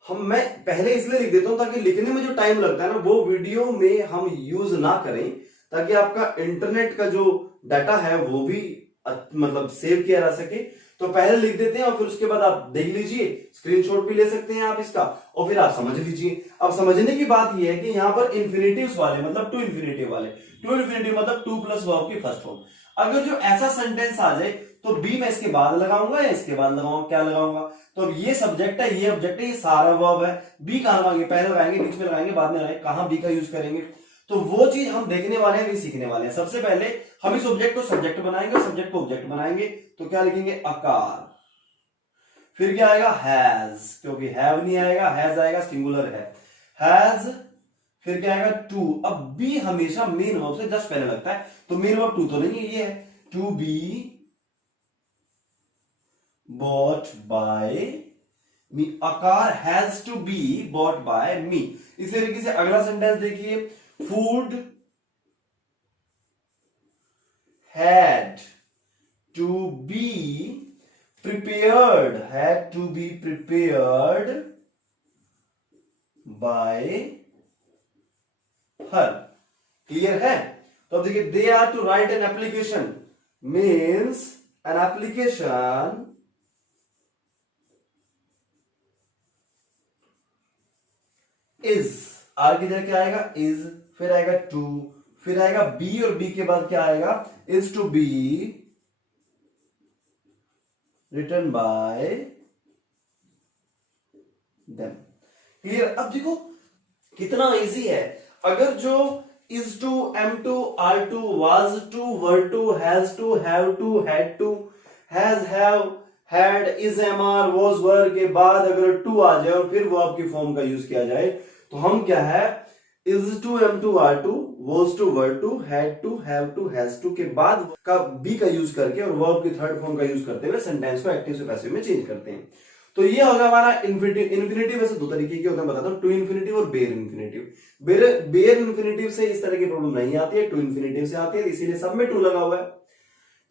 मैं पहले इसलिए लिख देता हूं ताकि लिखने में जो टाइम लगता है ना, वो वीडियो में हम यूज ना करें, ताकि आपका इंटरनेट का जो डाटा है वो भी मतलब सेव किया जा सके। तो पहले लिख देते हैं, और फिर उसके बाद आप देख लीजिए, स्क्रीनशॉट भी ले सकते हैं आप इसका, और फिर आप समझ लीजिए। अब समझने की बात यह है कि यहाँ पर इन्फिनेटिव्स वाले मतलब टू इन्फिनेटिव वाले, टू इन्फिनेटिव मतलब 2 प्लस वर्ब की फर्स्ट फॉर्म, अगर जो ऐसा सेंटेंस आ जाए तो बी मैं इसके बाद लगाऊंगा या इसके बाद लगाऊंगा, क्या लगाऊंगा। तो अब ये सब्जेक्ट है, ये ऑब्जेक्ट है, ये सारा वर्ब है, बी कहां लगाएंगे, पहले लगाएंगे, बीच में लगाएंगे, बाद में लगाएंगे, कहां बी का यूज करेंगे। तो वो चीज हम देखने वाले हैं, भी सीखने वाले हैं। सबसे पहले हम इस ऑब्जेक्ट को सब्जेक्ट बनाएंगे और सब्जेक्ट को ऑब्जेक्ट बनाएंगे। तो क्या लिखेंगे, आकार, फिर क्या आएगा, हैज, क्योंकि हैव नहीं आएगा, हैज आएगा, सिंगुलर है, हैज, फिर क्या आएगा, टू। अब बी हमेशा मेन वर्ब से जस्ट पहले लगता है, तो मेन वर्ब टू तो नहीं है, ये है to be bought by me, a car has to be bought by me। इस तरीके से अगला सेंटेंस देखिए, food had to be prepared, had to be prepared by her. Clear है? तो अब देखिए, they are to write an application means an application is, are की जगह क्या आएगा? is, फिर आएगा to, फिर आएगा बी, और बी के बाद क्या आएगा? is to be written by them. Clear? अब देखो कितना इजी है. अगर जो is to, am to, are to, was to, were to, has to, have to, had to, has, have, had, is, am, are, was, were के बाद अगर to आ जाए और फिर वो आपकी फॉर्म का यूज किया जाए, तो हम क्या है? is to, am to, are to, was to, were to, had to, have to, has to के बाद का be का यूज करके और वर्ब की थर्ड फॉर्म का यूज करते हुए सेंटेंस को एक्टिव से पैसिव में चेंज करते हैं. तो ये होगा हमारा इन्फिनिटिव. इन्फिनिटिव वैसे दो तरीके के होते हैं, बताता हूं. टू इन्फिनिटिव और बेयर इन्फिनिटिव. बेयर इन्फिनिटिव से इस तरह की प्रॉब्लम नहीं आती है, टू इन्फिनिटिव से आती है, इसीलिए सब में टू लगा हुआ है.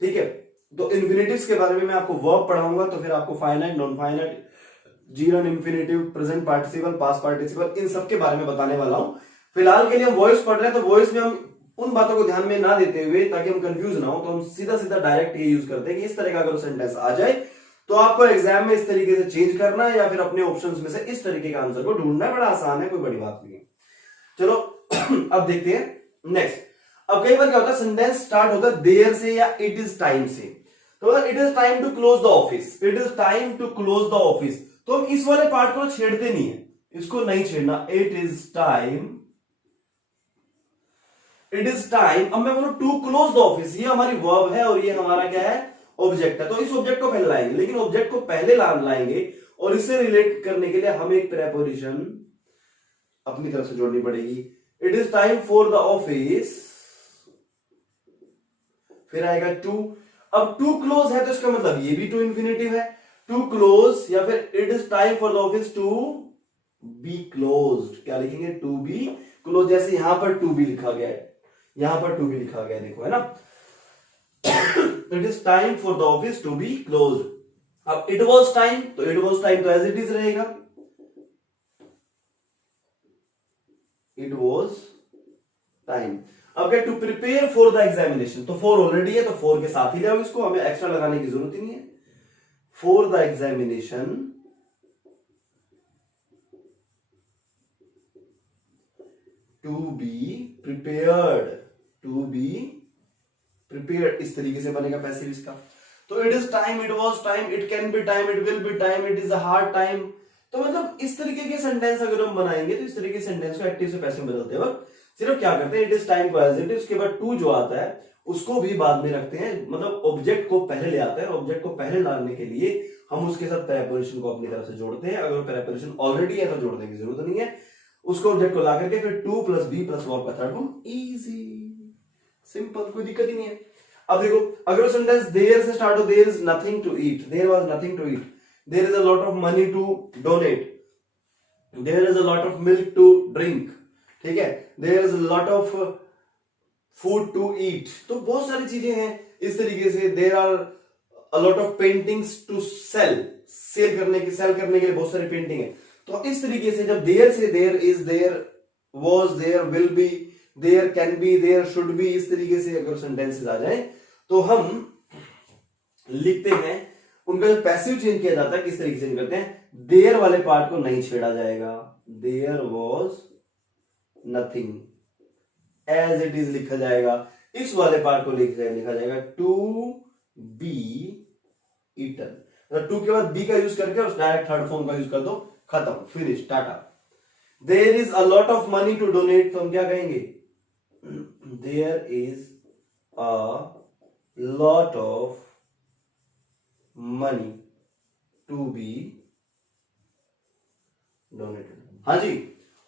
ठीक है. तो इन्फिनिटिव्स के बारे में मैं आपको वर्ब पढ़ाऊंगा, तो फिर आपको finite, non finite, gerund infinitive, present participle, past participle, इन सब के बारे में बताने वाला हूं. फिलहाल के लिए हम वॉइस पढ़ रहे हैं, तो वॉइस में हम उन बातों को ध्यान में ना देते हुए, ताकि हम कंफ्यूज ना हो, तो हम सीधा सीधा डायरेक्ट ये यूज करते हैं कि इस तरह का अगर सेंटेंस आ जाए तो आपको एग्जाम में इस तरीके से चेंज करना है, या फिर अपने ऑप्शंस में से इस तरीके का आंसर को ढूंढना है. बड़ा आसान है, कोई बड़ी बात नहीं है. चलो अब देखते हैं नेक्स्ट. अब कई बार क्या होता है, सेंटेंस स्टार्ट होता है देयर से या इट इज टाइम से. तो it is time to close the office, it is time to close the office. तो हम इस वाले पार्ट को छेड़ते नहीं है, इसको नहीं छेड़ना. It is time, it is time. अब मैं बोलूं टू क्लोज द ऑफिस, ये हमारी वर्ब है और ये हमारा क्या है? ऑब्जेक्ट है. तो इस ऑब्जेक्ट को पहले लाएंगे, लेकिन ऑब्जेक्ट को पहले लाएंगे और इससे रिलेट करने के लिए हमें एक प्रेपोजिशन अपनी तरफ से जोड़नी पड़ेगी. It is time for the office, फिर आएगा टू. अब टू क्लोज है तो इसका मतलब ये भी टू इन्फिनिटिव है. टू क्लोज या फिर it is time for the office to be closed. क्या लिखेंगे? To be close. जैसे यहां पर टू बी लिखा गया है, यहां पर टू बी लिखा गया है, देखो, है ना. It is time for the office to be closed. अब इट वॉज टाइम, तो इट वॉज टाइम तो एज इट इज रहेगा. It was time. अब क्या? To prepare for the examination, तो फॉर ऑलरेडी है, तो फॉर के साथ ही ले आओ इसको, हमें एक्स्ट्रा लगाने की जरूरत ही नहीं है. For the examination, to be prepared, to be prepared, इस तरीके से बनेगा पैसिव इसका. तो it is time, it was time, it can be time, it will be time, it is a hard time. तो मतलब इस तरीके के सेंटेंस अगर हम बनाएंगे, तो इस तरीके के सेंटेंस को एक्टिव से पैसिव में बदलते वक्त सिर्फ क्या करते हैं? इट इज टाइम को एज इट इज, उसके बाद टू जो आता है उसको भी बाद में रखते हैं. मतलब ऑब्जेक्ट को पहले ले आते हैं, ऑब्जेक्ट को पहले लाने के लिए हम उसके साथ प्रेपोजिशन को अपनी तरफ से जोड़ते हैं. अगर प्रेपोजिशन ऑलरेडी है तो जोड़ने की जरूरत नहीं है. उसको ऑब्जेक्ट को ला करके फिर to plus be plus verb का थर्ड फॉर्म. इजी, सिंपल, कोई दिक्कत ही नहीं है. अब देखो, अगर सेंटेंस देयर से स्टार्ट हो, there is nothing to eat, there was nothing to eat, there is a lot of money to donate, there is a lot of milk to drink. ठीक है. There is a lot of food to eat. तो बहुत सारी चीजें हैं इस तरीके से. There are a lot of paintings to sell, sell करने के लिए बहुत सारी पेंटिंग है. तो इस तरीके से जब देयर से there is, there was, there will be, there can be, there should be, इस तरीके से अगर सेंटेंसेस आ जाए तो हम लिखते हैं. उनका जो पैसिव चेंज किया जाता है किस तरीके से करते हैं? देयर वाले पार्ट को नहीं छेड़ा जाएगा. There was nothing, as it is लिखा जाएगा. इस वाले पार्ट को लिखा जाएगा टू बी ईटन. टू के बाद बी का यूज करके उस डायरेक्ट थर्ड फॉर्म का यूज कर दो, खत्म, finish, tata. There is a lot of money to donate, तो हम क्या कहेंगे? There is a lot of money to be donated. हाँ जी,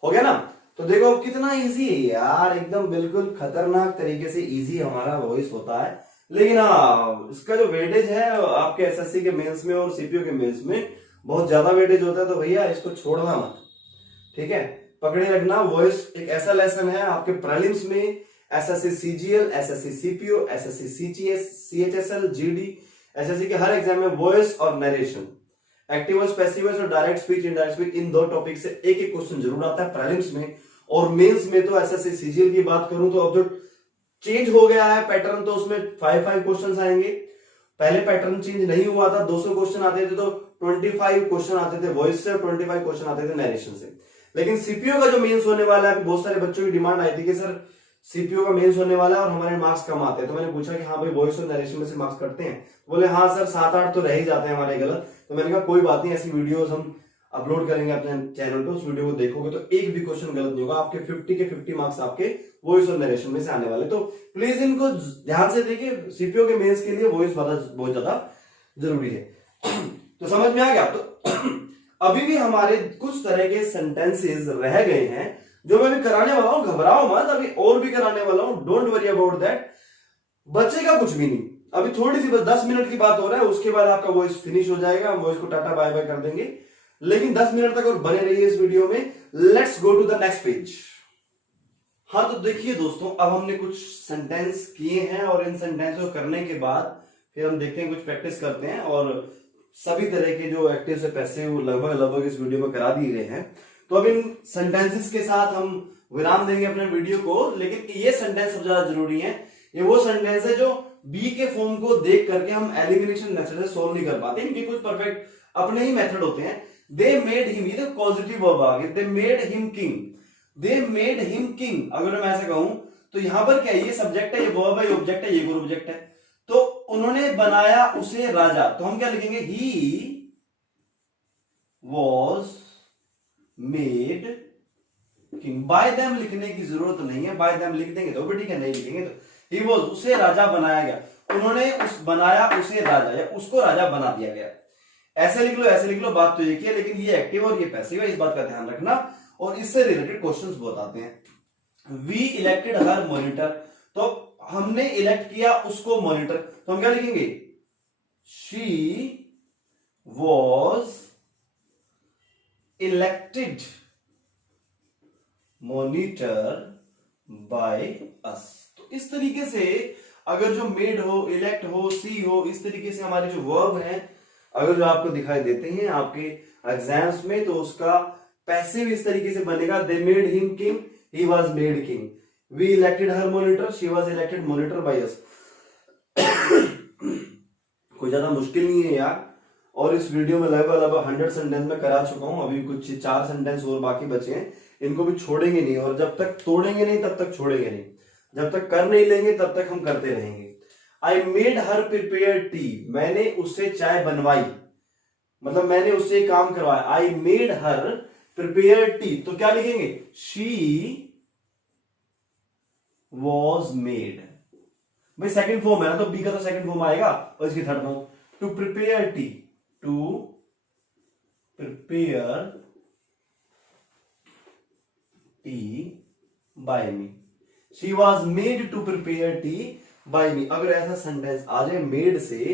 हो गया ना. तो देखो कितना इजी है यार, एकदम बिल्कुल खतरनाक तरीके से इजी हमारा वॉइस होता है. लेकिन हाँ, इसका जो वेटेज है आपके एसएससी के मेंस में और सीपीओ के मेंस में बहुत ज्यादा वेटेज होता है. तो भैया इसको छोड़ना मत, ठीक है, पकड़े रखना. वॉइस एक ऐसा लेसन है आपके प्रीलिम्स में SSC CGL, SSC CPO, SSC CGS, CHSL, GD, SSC के हर एग्जाम में वॉइस और narration, active voice, passive voice और डायरेक्ट स्पीच, इनडायरेक्ट स्पीच, इन दो टॉपिक से एक एक क्वेश्चन जरूर आता है प्रीलिम्स में। और मेंस में तो एसएससी सीजीएल की बात करूं तो अब जो चेंज हो गया है पैटर्न, तो उसमें 5 क्वेश्चंस आएंगे। पहले पैटर्न चेंज नहीं हुआ था, 200 क्वेश्चन आते थे, तो 25 क्वेश्चन आते थे वॉइस से और 25 क्वेश्चन आते थे नरेशन से। लेकिन सीपीओ का जो मेंस होने वाला है, बहुत सारे बच्चों की डिमांड आई थी कि सर सीपीओ का मेंस होने वाला है और हमारे मार्क्स कम आते हैं, तो मैंने पूछा कि हाँ भाई वॉइस और नरेशन में से मार्क्स कटते हैं? बोले हाँ सर 7-8 तो रह ही जाते हैं हमारे गलत। तो मैंने कहा कोई बात नहीं, ऐसी वीडियोस हम अपलोड करेंगे अपने चैनल पे, उस वीडियो को देखोगे तो एक भी क्वेश्चन गलत नहीं होगा। आपके 50 के 50 मार्क्स आपके वॉइस और नरेशन में से आने वाले। तो प्लीज इनको ध्यान से देखिए, सीपीओ के मेंस के लिए वॉइस बहुत ज्यादा जरूरी है। तो समझ में आ गया? तो अभी भी हमारे कुछ तरह के सेंटेंसेस रह गए हैं जो मैं भी कराने वाला हूं, घबराओ मत, अभी और भी कराने वाला हूं, डोंट वरी अबाउट दैट। बचेगा कुछ भी नहीं, अभी थोड़ी सी बस 10 मिनट की बात हो रहा है, उसके बाद आपका वॉइस फिनिश हो जाएगा, हम वॉइस को टाटा बाय बाय कर देंगे। लेकिन 10 मिनट तक और बने रहिए इस वीडियो में। Let's go to the next page. हाँ तो देखिए दोस्तों, अब हमने कुछ सेंटेंस किए हैं और इन सेंटेंस को करने के बाद फिर हम देखते हैं, कुछ प्रैक्टिस करते हैं और सभी तरह के जो एक्टिव से पैसिव लगभग इस वीडियो में करा दिए गए हैं। तो अब इन सेंटेंसेस के साथ हम विराम देंगे अपने वीडियो को। लेकिन ये सेंटेंस सबसे ज्यादा जरूरी है, ये वो सेंटेंस है जो बी के फॉर्म को देख करके हम एलिमिनेशन मेथड से सोल्व नहीं कर पाते, इनके कुछ परफेक्ट अपने ही मेथड होते हैं। दे मेड हिम, ये तो पॉजिटिव वर्ब आ गया, दे मेड हिम किंग, दे मेड हिम किंग। अगर मैं ऐसा कहूं तो यहां पर क्या है, ये सब्जेक्ट है, ये वर्ब है, ये ऑब्जेक्ट है, ये गुड ऑब्जेक्ट है। तो उन्होंने बनाया उसे राजा, तो हम क्या लिखेंगे, he was made king. Bye them लिखने की जरूरत नहीं है, बाय देम लिख देंगे तो भी ठीक है, नहीं लिखेंगे तो ही वॉज, उसे राजा बनाया गया, उन्होंने बनाया उसे राजा, या उसको राजा बना दिया गया। ऐसे लिख लो, ऐसे लिख लो, बात तो एक ही है, लेकिन ये एक्टिव और ये पैसिव है, इस बात का ध्यान रखना। और इससे रिलेटेड क्वेश्चंस बहुत आते हैं। वी इलेक्टेड हर मॉनिटर, तो हमने इलेक्ट किया उसको मॉनिटर, तो हम क्या लिखेंगे, she was elected monitor by अस। तो इस तरीके से अगर जो मेड हो, इलेक्ट हो, सी हो, इस तरीके से हमारे जो वर्ब हैं अगर जो आपको दिखाई देते हैं आपके एग्जाम्स में, तो उसका पैसिव इस तरीके से बनेगा, they made him king, he was made king, we elected her monitor, she was elected monitor by us. कोई ज्यादा मुश्किल नहीं है यार, और इस वीडियो में लगभग 100 सेंटेंस में करा चुका हूं, अभी कुछ 4 सेंटेंस और बाकी बचे हैं, इनको भी छोड़ेंगे नहीं, और जब तक तोड़ेंगे नहीं तब तक छोड़ेंगे नहीं, जब तक कर नहीं लेंगे तब तक हम करते रहेंगे। I made her prepare T, मैंने उससे चाय बनवाई, मतलब मैंने उससे काम करवाया। I made her prepare T, तो क्या लिखेंगे, शी वॉज मेड, भाई सेकंड फॉर्म है ना, तो बी का तो सेकंड फॉर्म आएगा, और इसकी third form, to prepare tea, to prepare tea by me, she was made to prepare tea by me. अगर ऐसा सेंटेंस आ जाए मेड से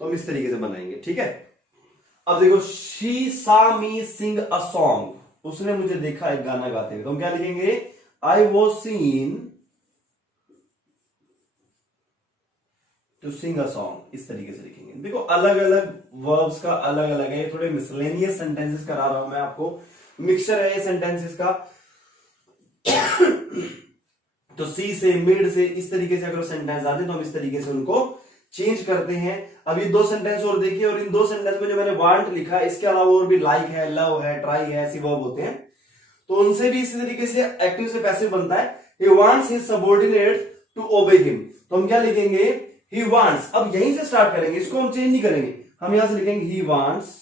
तो हम इस तरीके से बनाएंगे, ठीक है। अब देखो, शी सा मी सिंग अ सॉन्ग, उसने मुझे देखा एक गाना गाते हुए, तो हम क्या लिखेंगे, I was seen to sing a song, इस तरीके से लिखेंगे। देखो अलग अलग वर्ब्स का अलग अलग है, थोड़े मिसलेनियस सेंटेंसेस करा रहा हूं मैं आपको, मिक्सचर है ये सेंटेंसेस का। तो सी से, मिड से, इस तरीके से अगर सेंटेंस आते हैं तो हम इस तरीके से उनको चेंज करते हैं। अभी 2 सेंटेंस और देखिए, और इन 2 सेंटेंस में जो मैंने वांट लिखा है, इसके अलावा और भी लाइक है, लव है, ट्राई है, ऐसी वर्ब होते हैं, तो उनसे भी इसी तरीके से एक्टिव से पैसिव बनता है। He wants his subordinates to obey him, तो हम क्या लिखेंगे, ही वांट्स। अब यहीं से स्टार्ट करेंगे, इसको हम चेंज नहीं करेंगे, हम यहां से लिखेंगे ही वांट्स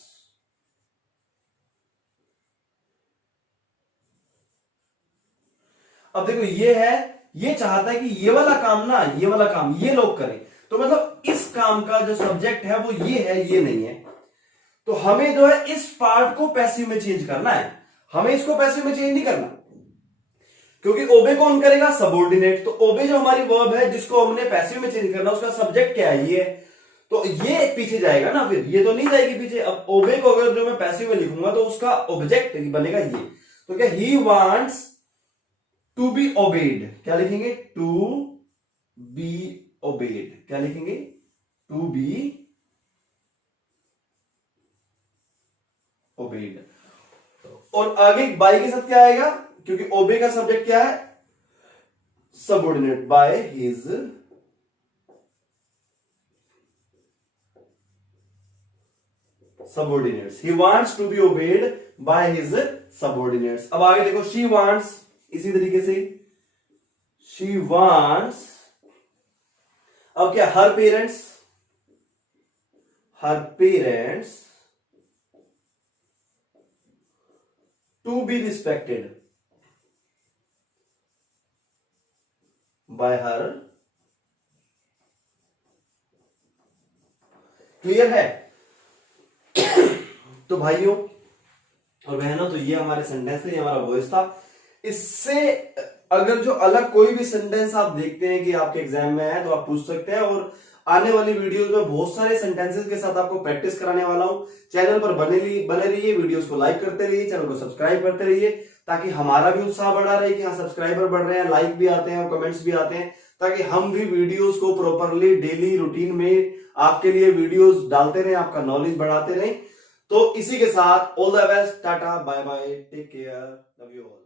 अब देखो ये है, ये चाहता है कि ये वाला काम ना, ये वाला काम ये लोग करें, तो मतलब इस काम का जो सब्जेक्ट है वो ये है, ये नहीं है, तो हमें जो है इस पार्ट को पैसिव में चेंज करना है, हमें इसको पैसिव में चेंज नहीं करना, क्योंकि ओबे कौन करेगा, सबऑर्डिनेट। तो ओबे जो हमारी वर्ब है जिसको हमने पैसिव में चेंज करना, उसका सब्जेक्ट क्या है, ये, तो ये पीछे जाएगा ना, फिर ये तो नहीं जाएगी पीछे। अब ओबे को अगर जो मैं पैसिव में लिखूंगा तो उसका ऑब्जेक्ट बनेगा ये, तो क्या, he wants to be obeyed, क्या लिखेंगे, टू बी ओबेड, क्या लिखेंगे, टू बी ओबेड। और आगे बाय के साथ क्या आएगा, क्योंकि ओबे का सब्जेक्ट क्या है, subordinate, by his subordinates, he wants to be obeyed by his subordinates. अब आगे देखो, शी वांट्स, इसी तरीके से शी वांट्स, अब क्या, her parents to be respected by her. Clear है? तो भाइयों और बहनों, तो ये हमारे सेंटेंस थे, ये हमारा वॉइस था। इससे अगर जो अलग कोई भी सेंटेंस आप देखते हैं कि आपके एग्जाम में है तो आप पूछ सकते हैं, और आने वाली वीडियोस में बहुत सारे सेंटेंसेस के साथ आपको प्रैक्टिस कराने वाला हूं। चैनल पर बने रहिए, वीडियोस को लाइक करते रहिए, चैनल को सब्सक्राइब करते रहिए, ताकि हमारा भी उत्साह बढ़ा रहे कि हाँ सब्सक्राइबर बढ़ रहे हैं, लाइक भी आते हैं और कमेंट्स भी आते हैं, ताकि हम भी वीडियोस को प्रॉपरली डेली रूटीन में आपके लिए वीडियोस डालते रहे, आपका नॉलेज बढ़ाते रहे। तो इसी के साथ all the best, tata bye bye, take care, love you all.